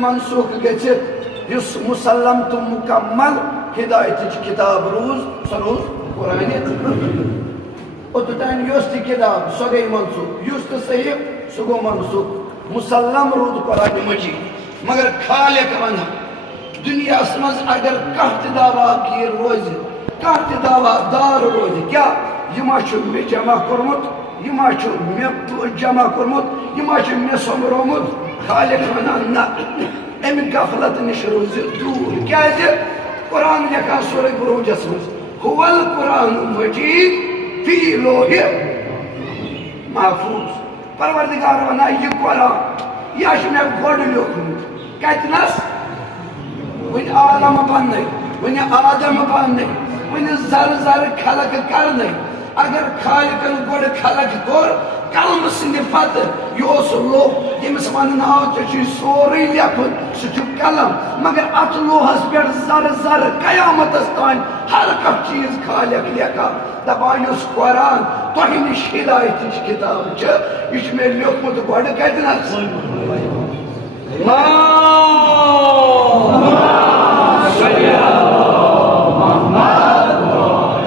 منسوخ گژھِتھ یُس مسلم تہٕ مکمل ہدایتٕچ کتاب روٗز سۄ روٗز قرآنِ اوٚتام یۄس تہِ کتاب سۄ گٔے منسوخ یُس تہِ صحیح سُہ گوٚو منسوخ مسلم روٗد قرآنِ مجیٖد مگر خالق ونان دُنیاہس منٛز اگر کانٛہہ تہِ دعوا کیر روزِ کانٛہہ تہِ دعوا دار روزِ کیٛاہ یہِ ما چھُ مےٚ جمع کوٚرمُت ये मा मे जमा कोर्मुत ये मा मे सोमरोमुत खालिक वनान ना अमि गफलत निश रोज दूर क्या कुरान लिखान सूरह बुरूजस मज हुवल कुरान मजीद फी लोहे महफूज परवरदिगार वना ये कुरान यह मे गोड लिखमुत कतनस वन आलम बन वन आदम बन वन जर जर खलक कर अगर खालिकन गोड खलक कोर कलम सिंद पत यह लोह यमिस वन सोरे लेखन सह कलम मगर अत लोहस पे जर जर कयामत तान हर कह चीज खालिक लेखा दपान कुरान तुह नश हिदायत किताब यह मे लिखमुत गोड कतनस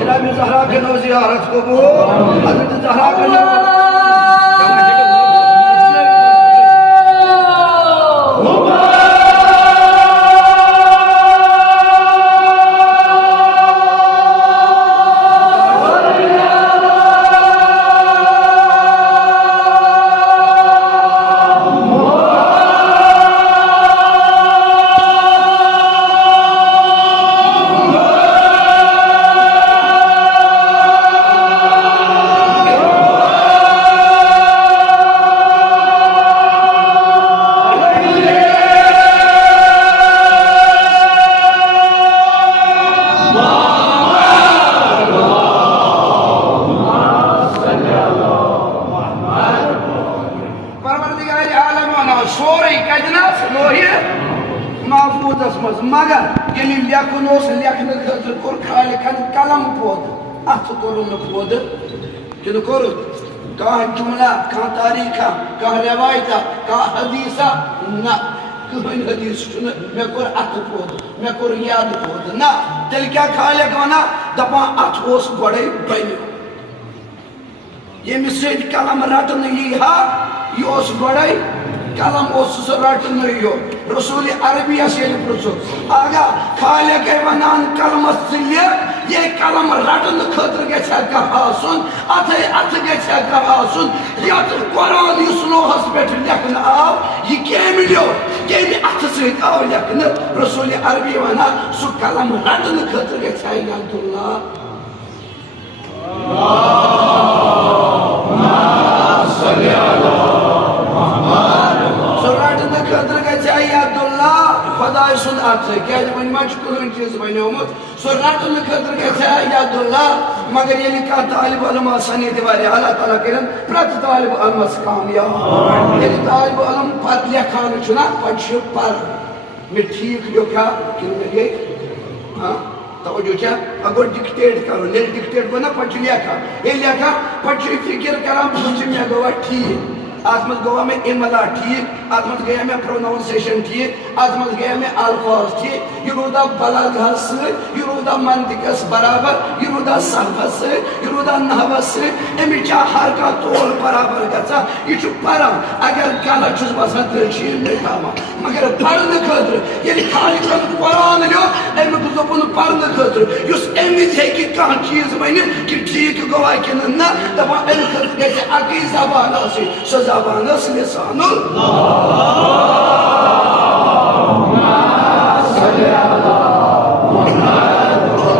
जनाब ज़हरा के नो ज़ियारत कबूल हज़रत ज़हरा के मगर ये लेखन लेखन खतर कोर खालिकन कलम पोद अथ कोर पोद कि कोर कह जुमला कह तारीखा कह रवायता कह हदीसा ना कहन हदीस मे कोर अथ पोद मे कोर याद पोद ना तेल क्या खालिक वना दपा अथ गोड़े बन ये कलम रटन यहा यह गोड़े कलम रटन यो रसूल अरबिया से पुछो आगा खालिक वनान कलम ये कलम रटन खतर गुन अथ अथ गुन यथ कुरान इस लोहस पे लेखन आव यह क्या मिलो कम अथ सव लेखन रसूल अरबी वना सह कलम रटन खतर गब्दुल्ला खुदाय सुन अथ क्या वन मा कहन चीज बनोमुत सो रटन खतर गब्दुल्ला मगर ये कह तालिब इल्म आसान ये अल्लाह ताला कर प्रत तालिब इल्मस कामयाब ये तालिब इल्म पत लेखान पे पर मे ठीक लिखा कि मे हाँ तवज्जो अगर डिक्टेट करो ये डिक्टेट गो ना पे लेखा ये लेखा पे फिक्र करान मे गवा ठीक आज मत गवा में इमला ठीक आज मत गया में प्रोनाउंसिएशन ठीक आज मत गया में अल्फाज ठीक यह रूदा बलागत यह रूदा मंतिकस बराबर यह रूदा सरफस यह रूदा नहवस अमिच हर कह तोल बराबर गसा यह परान अगर गलत बसान दिल निकामा मगर पढ़ने खतर ये खालिकन कुरान लियो अमुक दोपुन पढ़ने खतर अमित हे कह चीज वन कि ठीक गवा कि ना दपा अमि खतर गि अकी जबान सो जबान लिसानुल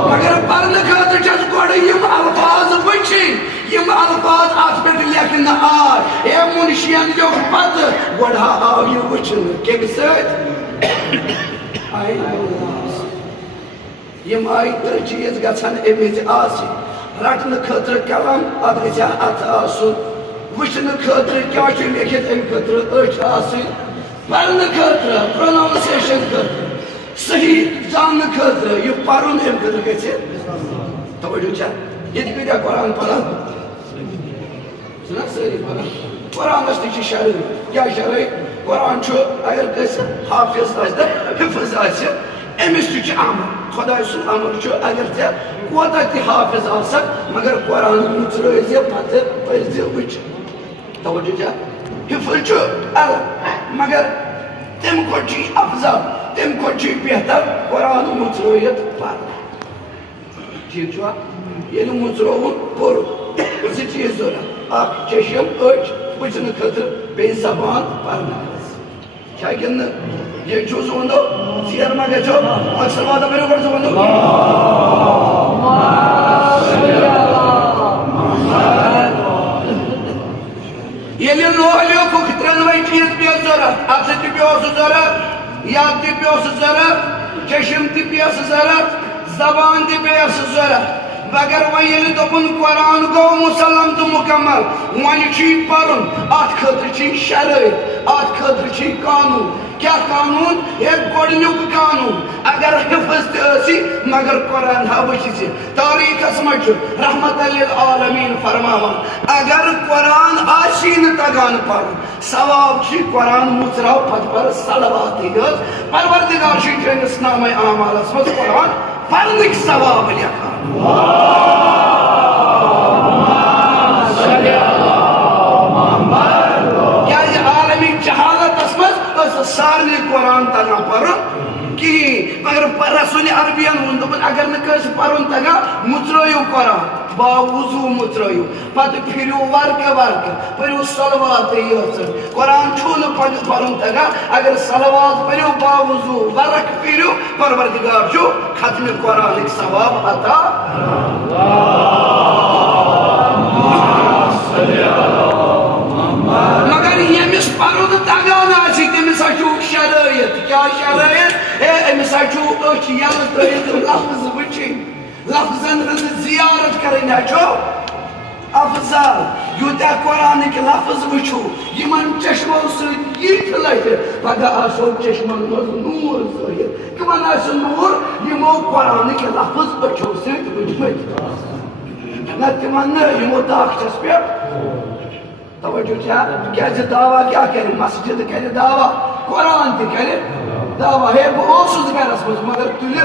मगर पढ़ने खतर गोड़ यम अल्फाज वुचिन यम अल्फाज अत पे लेखन आय ए मुनशियन जो पत गोड़ा आव यह वुचन कम सम आई तर चीज गन अमिच रटन खतर कलम अत गया अथ वुचन खतर क्या लिखित अम खतर पढ़ने खतर प्रोनाउंसिएशन खतर सही जान खतर यह पर्न अम खतर गि तवज्जो ये कुरान पढ़ान सारी पढ़ान कुरानस तक शरह क्या शरह कुरान अगर हाफिज हिफज अमिस अमल खुदाय सुन अमल अगर कोता हाफिज मगर कुरान मुचरज पे पज वुच तवज्जो हिफज अलग मगर तम खोट अफजल तम खोट बेहतर कुरान मुचरत पर ठीक ये मुचरोवन पोर चीज जरूरत ak çeşim öç bıçını kıtır ben zaman parmağız. Çayın ye çoğu onda siyarma geço aksalvada beri korso onda. Yelin no alıyor kokutran ve çiz bir zara. Aksa tipiyorsu zara, yad tipiyorsu zara, çeşim tipiyorsu zara, zaman tipiyorsu zara. Vagar vayeli topun Kur'an go musallam tu mukammal. Wani çi parun, at kıtır çi şer'i, at kıtır çi kanun. क्या कानून एक गोडन्युक कानून अगर हिफ्ज तसी मगर कुरान हवशी से तारीख समझ रहमत लिल आलमीन फरमावा अगर कुरान आशीन तगान पर सवाब छी कुरान मुचराव पत पर सलवात यस परवरदिगार छी जन्नत नामे आमाल मस कुरान फर्निक सवाब लिखा क्या ये आलमी जहालत असमस सारे कुरान तगा पर कि मगर रसूल अरबियन अगर नस पन तगा मुचरयू कुरान बावजू मुचरयू पत फिरू वर्क वर्क परू सलवात कुरान छू पन तगा अगर सलवात परू बावजू वर्क फिरू परवरदिगार छू खत्म कुरान सवाब अता मगर यमिस परुन तगान आसी तमिस आछू शरायत क्या शरायत अमिस आछू अच यल तरित लफ्ज वचिन लफ्जन हज जियारत करन आछो अफजल यूता कुरान के लफ्ज वचू यमन चश्मो सत यित लट पगा आसो चश्मन मज नूर सहित कमन आस नूर यमो कुरान के लफ्ज वचो सत वचमत न तिमन यमो ताकस पे तवज्जो क्या दावा क्या करे मस्जिद करे दावा कुरान ते करे दावा है वो गरस मगर तुल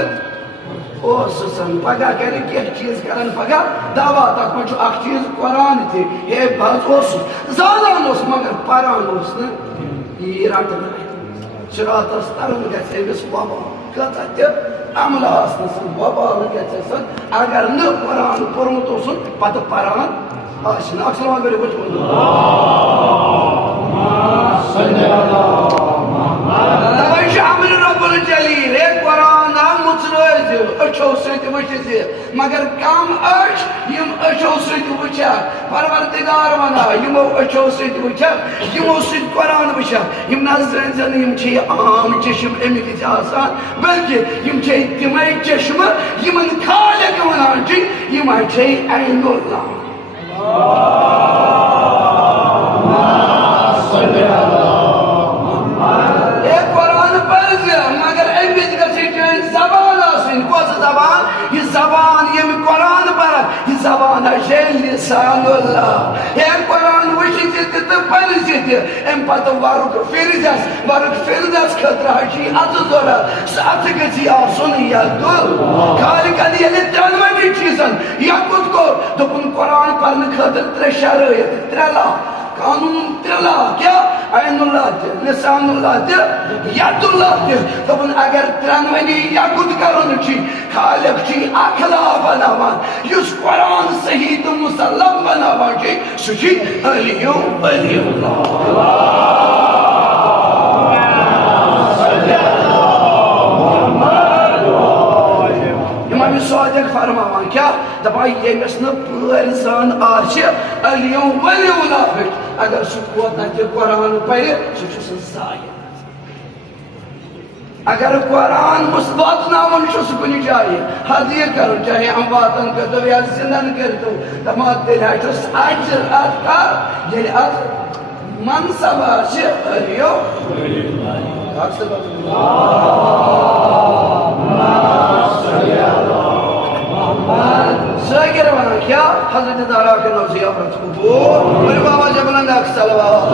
पगह करे क्या चीज कर पगह दावा तक मे अख चीज कुरान थे हे बस जानान मगर पारान यी रटन सिरातस तरन गस वबा कत अमल वबाल गस अगर न कुरान पोर्मुत पत पारान अक्सर मेरे कुछ अच्छो सत वचित मगर कम अच यम अच्छो सत वचा परवरदिगार वना यमो अच्छो सत वचा यमो सत कुरान वचा यम नजरन जन यम छे आम चश्म अमित आसान बल्कि यम छे तिमै चश्म यमन खालिक वनान छी यम छे ऐनुल्लाह मगर अमित जबान कस जबान यह जबान यम कुरान पर यह जबान लिसानुल्लाह हे कुरान वशित तो पढ़ित अम पत वर्क फिरदस खतर अत जरूरत सह अत गि आसन यदुल खालिकन ये त्रोनवनी चीजन यकुत कोर दोपन कुरान पढ़न खतर 3 शराइत 3 लाख कानून 3 लाख क्या ऐनुल्लाह लिसानुल्लाह यदुल्लाह दोपन अगर त्रोनवनी यकुत करन छी खालिक छी अखला बनावान युस कुरान सही तो मुसल्लम बनावान छी सुची अलियो इमाम सादिक फरमावान क्या दपाई यमिस न परसान आछ अलियो वलियो अगर सु कुरान पढ़े सु जाय अगर कुरान मुस्बत नामन कुन जाए हदिया कर चाहे हम वातन कर या जिंदन कर तो तमाम तेरा अजर अत ये अत मनसब अलियो सगर वना क्या हजरत दारा के नौसियाफत कबूल मेरे बाबा जबलन सलवात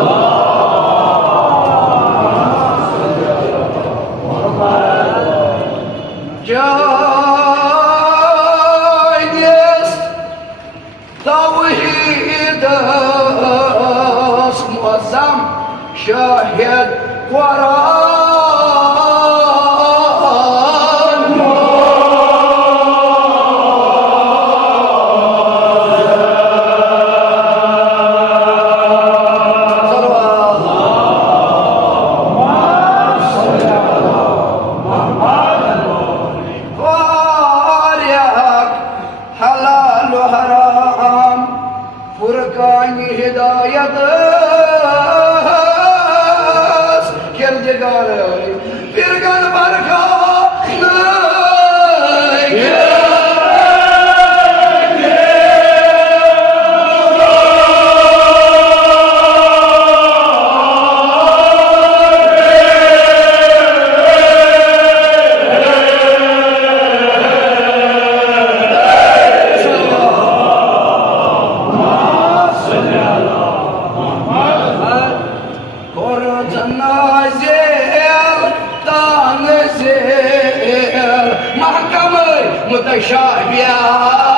तौहीद मुअज़्ज़म शाहिद कुरान متشابهة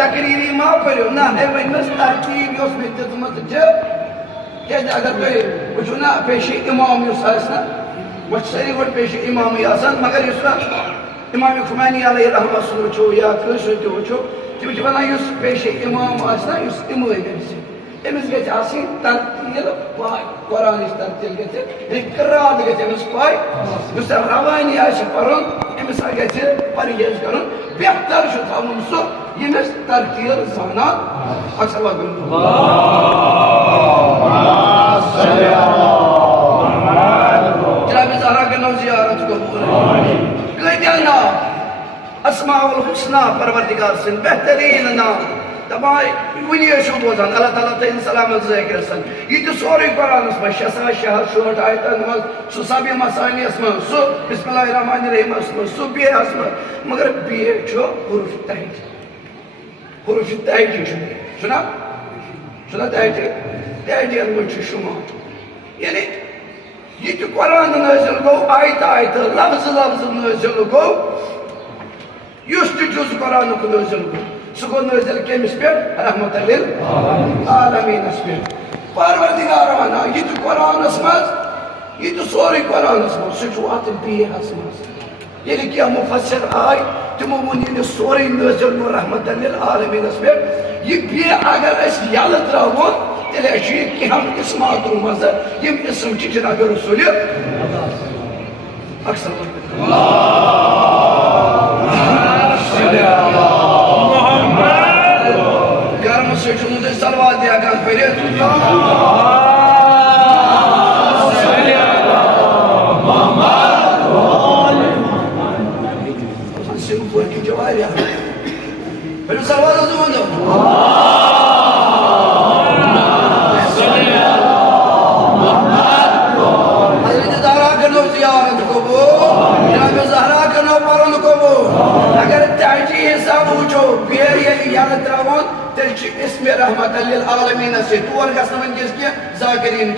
تقريري ما بريو نا اي الناس ترتيب يثبت تمتج كذا اگر تو وجونا پیش امام يوسفنا وشري ور پیش امام ياسن مگر يوسف امام خميني عليه رحمه الله چو يا كشو چو تم جبنا يوسف پیش امام اسنا يوسف امام نفسه امس گچ اسين ترتيل باي قران ترتيل گچ اقرا گچ امس باي يوسف رواني عاش قران امس گچ پريز کرن بهتر شو تمامسو يمس ترتيل زانا اكثر الله صل على جناب زهرا کے زیارت قبول قیدنا اسماء الحسنى پروردگار سن بہترین نام تمام ونیا شو بوزان اللہ تعالیٰ تین سلام ذکر سن یہ تو سوری قرآن اس میں شسا شہر شوٹ آیتن مز سو سبی مسائلی اس میں سو بسم اللہ الرحمن الرحیم اس میں سو بی اس میں مگر بی چھو حروف تحیجی شنا شنا تحیجی انمو چھو شما یعنی یہ تو قرآن نازل گو آیت آیت لفظ لفظ نازل گو یست جز قرآن کو نازل گو सो नज़ल केमिस पे रहमत लिल आलमीन पे परवरदिगार वना ये तो कुरान मज ये तो सोरे कुरान मज सो अत बेहस मज ये क्या मुफसर आय तमो वो ये सोरे नज़ल रहमत लिल आलमीन पे ये बे अगर अस यल त्रो तेल क्या इसमात मज यम इसम जनाब रसूल अक्सर गर्म से सलवा दिया सिंपुल की जवाब फिर सलवा अगर ताजी हिसाब वो बेर यल त्रावन तेल इसमें रहमत लिल आलमीन से तोर गसन क्या जाकिरीन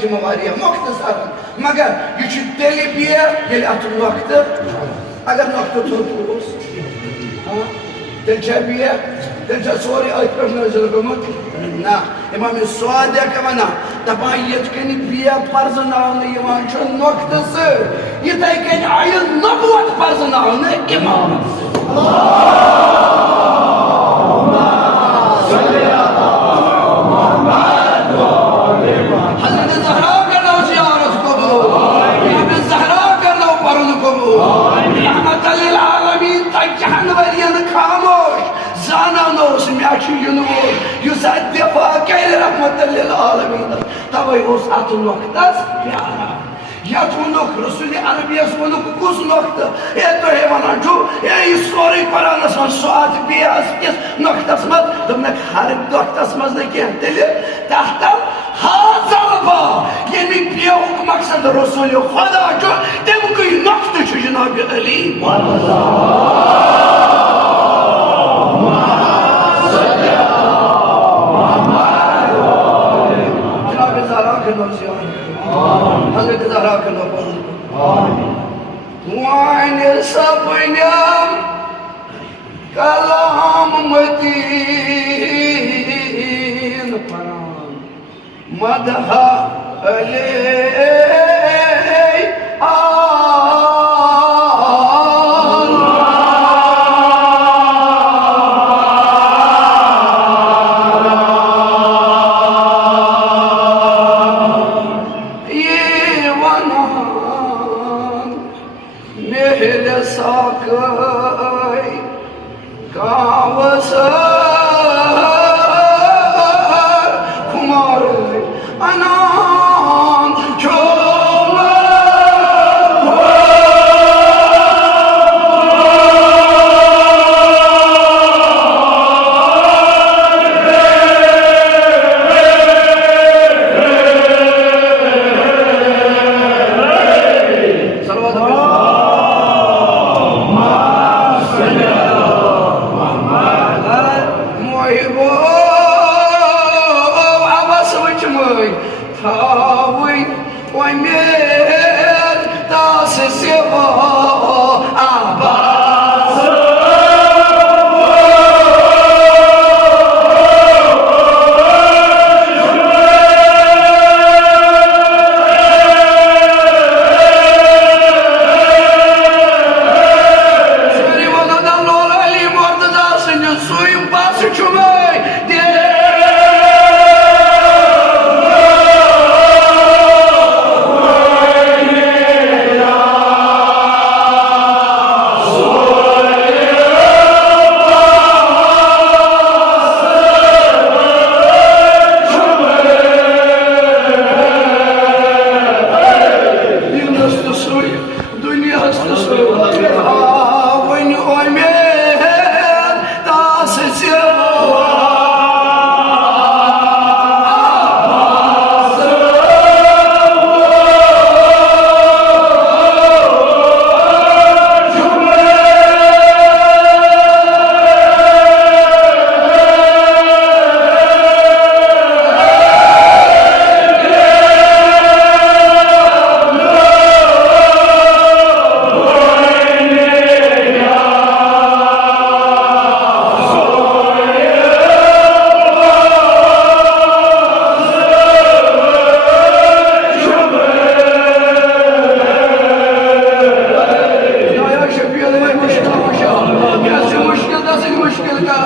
मुख्तसर मगर यह तेल बेर ये अत नक्त अगर नक्त थोस तेल बेर तेल सोरे अत पे नजल गमुत ना इमाम स्वादिक वना दपान ये कन बेर पर्जनावन नक्त सै कन आय नबुवत पर्जनावन इमाम हज़रत ज़हरा का नाम ज़ियारत कबूल इमाम ज़हरा का नाम परद कबूल रहमत लिल आलमीन तजहन वरियन खामोश जाना नोस म्याची युनूर युस अद्दफा कैल रहमत लिल आलमीन तवै उस अत नक्तस प्यारा या तुनुक रसूल अरबियस वनुक कुस नक्त ए तो हे वना छु ए सोरे कुरान सन स्वाद बेस किस नक्तस मत तुमने हर नक्तस मत न के तेल तहत हाजल बा ये मी पियो मकसद रसूल खुदा छु तम कोई नक्त छु जनाब अली जनाब ज़हरा के नौसिया हज़रत ज़हरा के वान सपनम कलाम मदीन परान मदह अले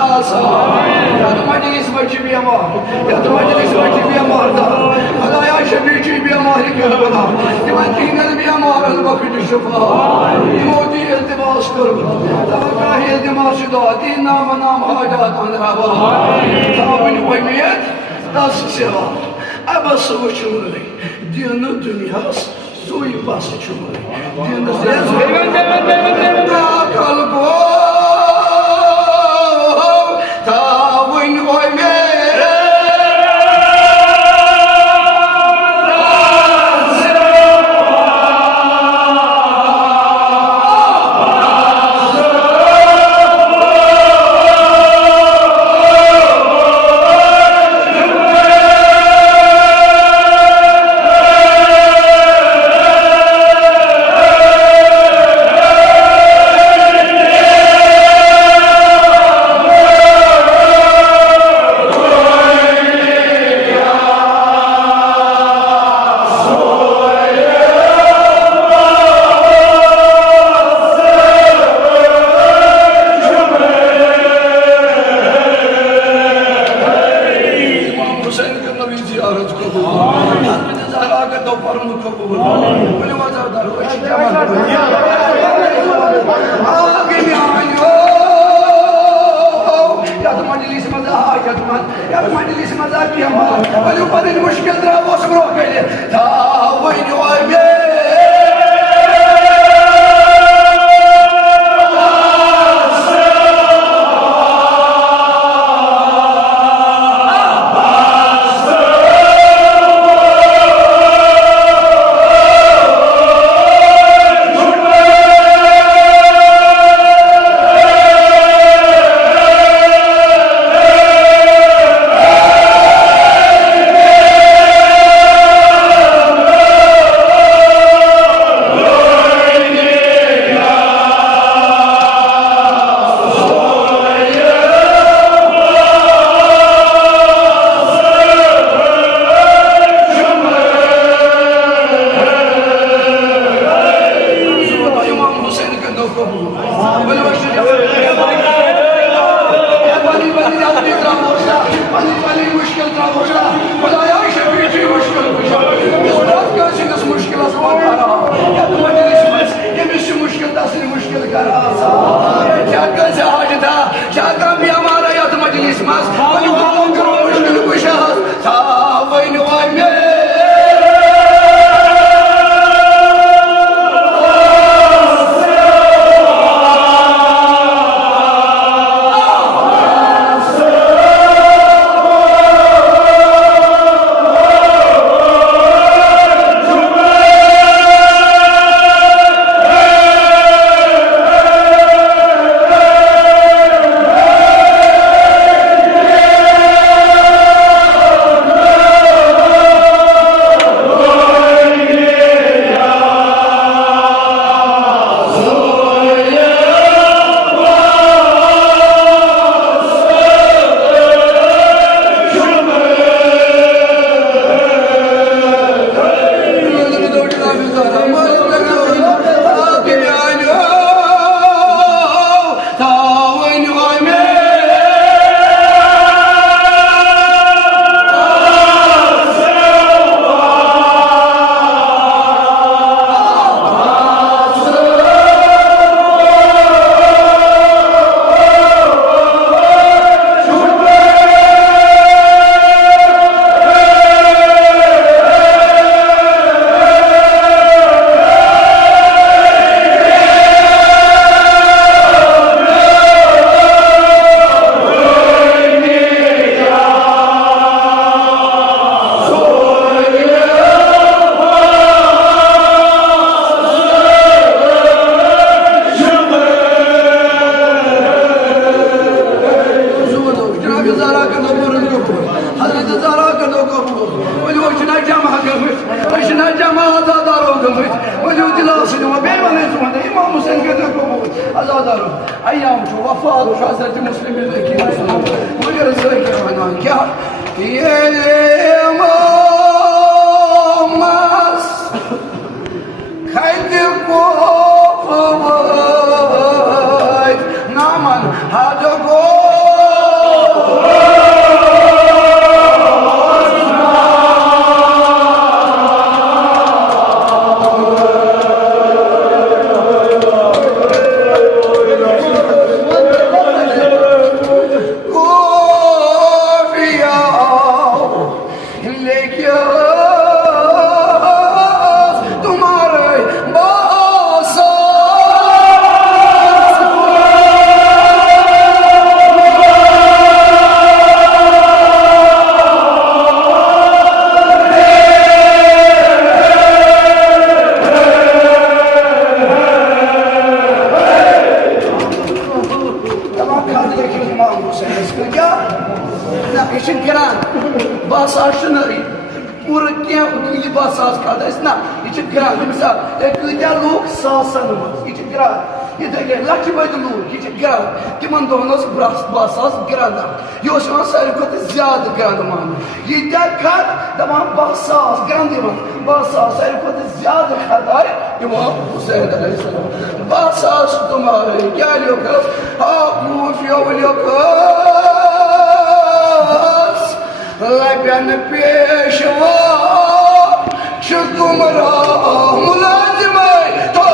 karasa. Ya da meclis başı bir ama. Ya da meclis başı bir ama da. Hala ya şebici bir ama hikâbına. Dimen dinleri bir ama arası bakıcı şufa. İmodi iltimas kırma. Tavakâhi iltiması da. Din namı nam hâcat anrava. Tabini koymiyet. Nasıl seva. Abası uçumlu. Dini dünyası. Suyu bası çumlu. Dini zeyzü. Kalbo. Tavini koymiyet. Naman, how to go? क्या ना ये गिरान बस पूरा क्या बस ना ये गिरान मिसाल क्या लोग सासन ये गिरान ये लक्ष बद लूक ये गिरान तिम दोहन बस गिरान यह सारे खुद ज्यादा गिरान मान ये खत दपान 10,000 गिरान दिवान 10,000 सारे खुद ज्यादा खत आए हुसैन 10,000 तुम्हारे क्या लिखस लबन पेशवा शुकुमरा मुलाजिम तो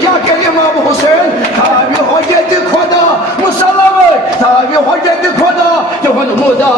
क्या करिए इमाम हुसैन थावी हजत खुदा मुसलम थावी हजत खुदा जवन मुदा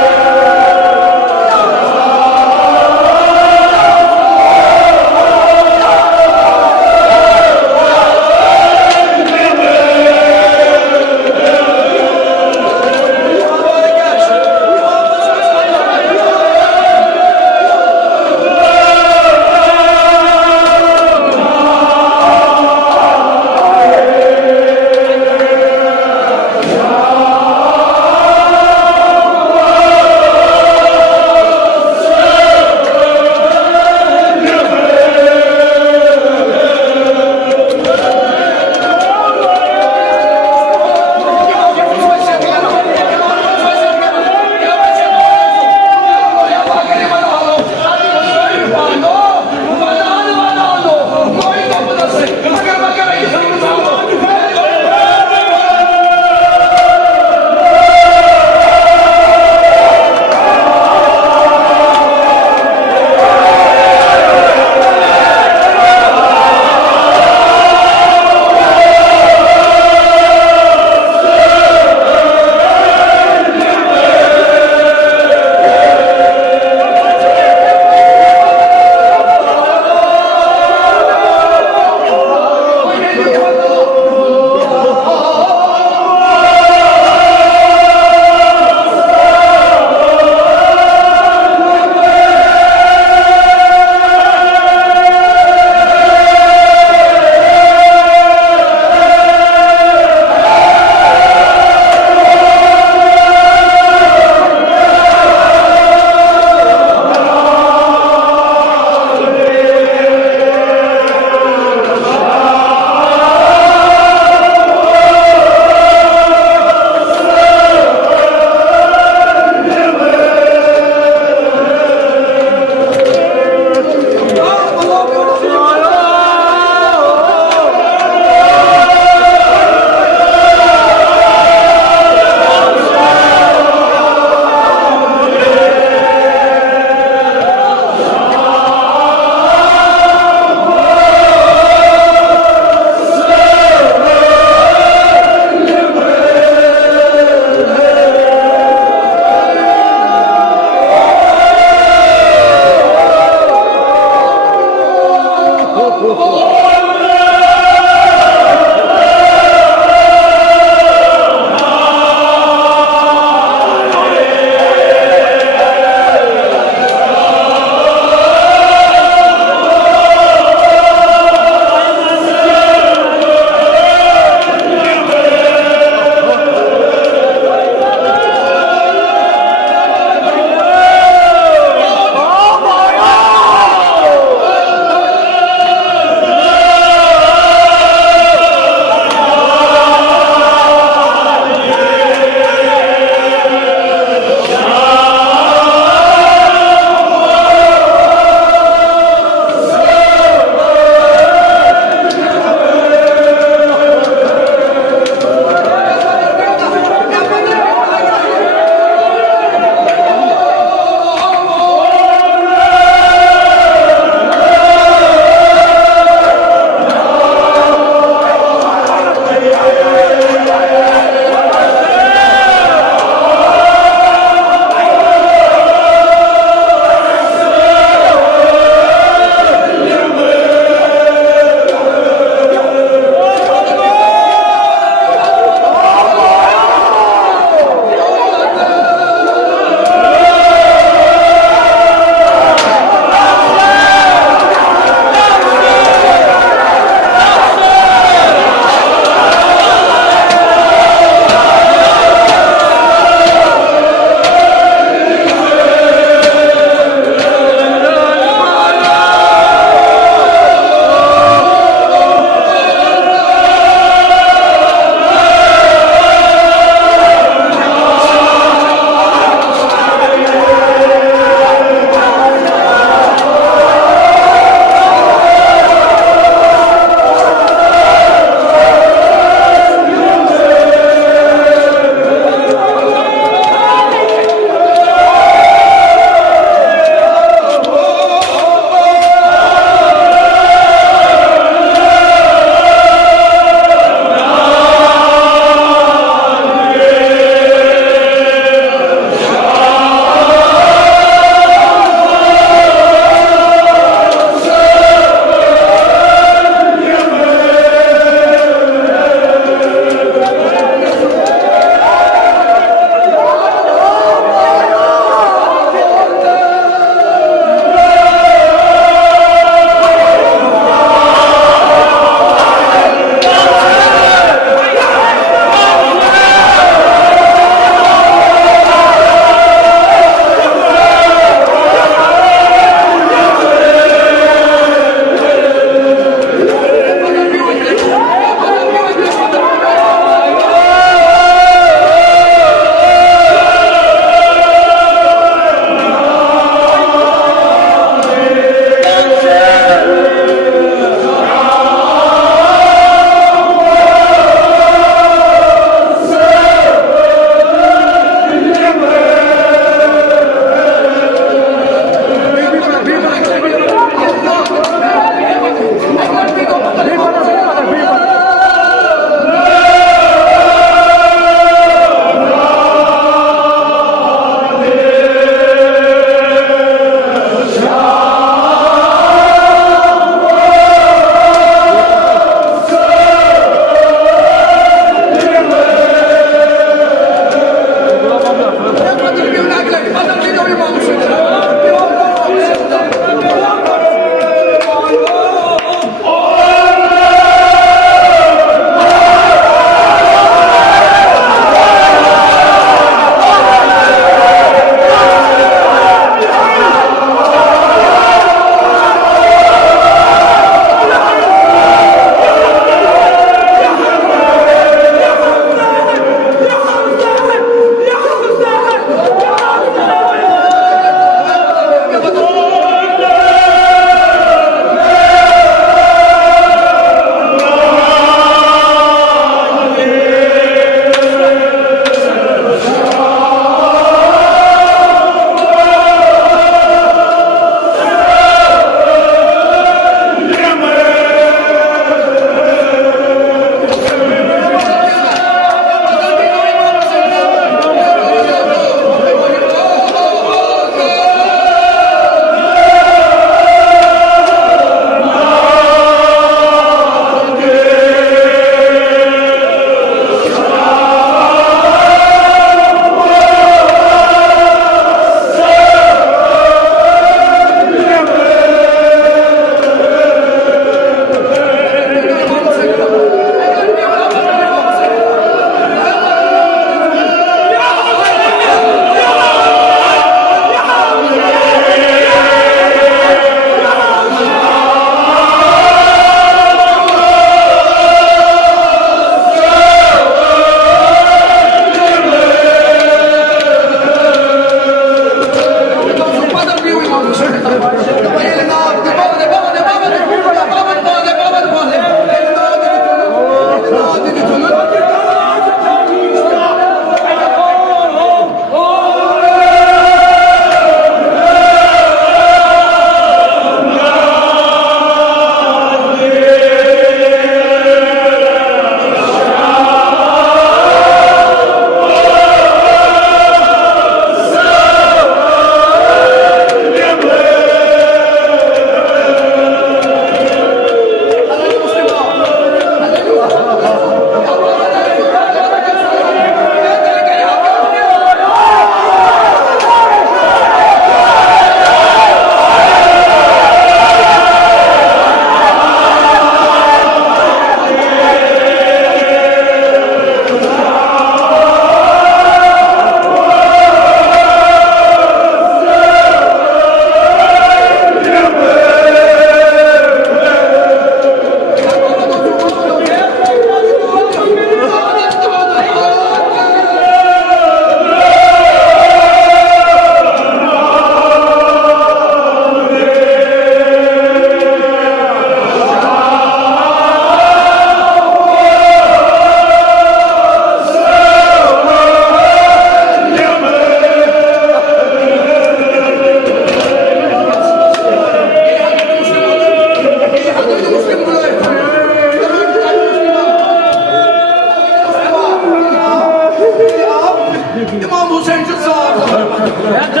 Ya